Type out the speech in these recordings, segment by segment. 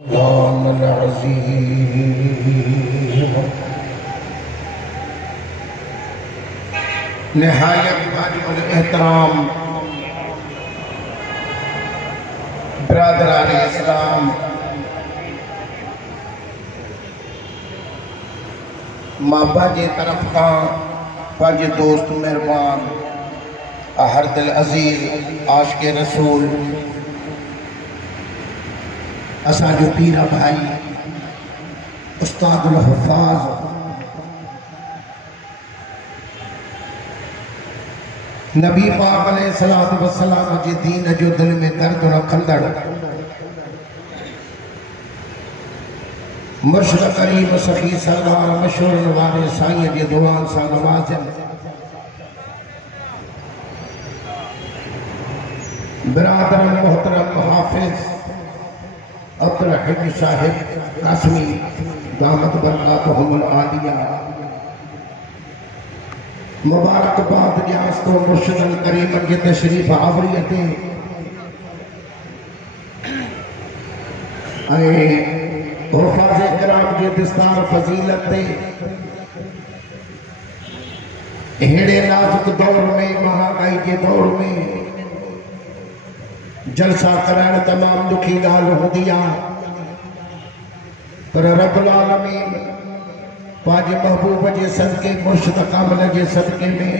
निहायत वाजिबुल एहतराम बिरादरान इस्लाम, मां बाजे तरफ का पांच दोस्त मेहरबान हर दिल अजीज आशिक़े रसूल असाजो पीरा भाई उस्तादुल हुफ़ाज़ नबी पाक अलैहिस्सलातु वस्सलाम जे दीन जो दिल में दर्द रखंदड़ मुर्शिद करीम सखी सरदार मशहूर नवारे साईं जे दुआन सां नवाज़न। बिरादर मोहतरम हाफिज अब्दुल हक साहिब कासमी दामत बरकातहुमुल आलिया मुबारकबाद रियासतो मुर्शिदन करीम के तशरीफ आवरियत हुफ़ाज़े किराम के दस्तार फजीलत हेड़े नाजुक दौर में महागाई के दौर में जलसा करान तमाम दुखी गाल होंदी पर रब्बुल आलमीन पांच महबूब के सदके मुर्शिद कामिल के सदके में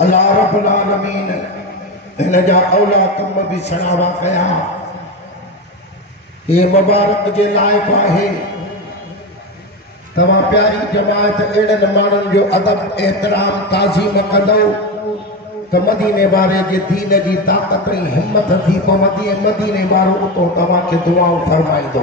अल्लाह रब्बुल आलमीन इन जा औला कम भी सणावा कया। ये मुबारक जे लायक है तवा प्यारी जमात एड़न मानन जो अदब एहतराम ताजीम कंदो तो मदीने वारे जे दीन की ताकत हिम्मत थी पवंदी मदीने वारो तो तवा के दुआऊं फरमाईंदो।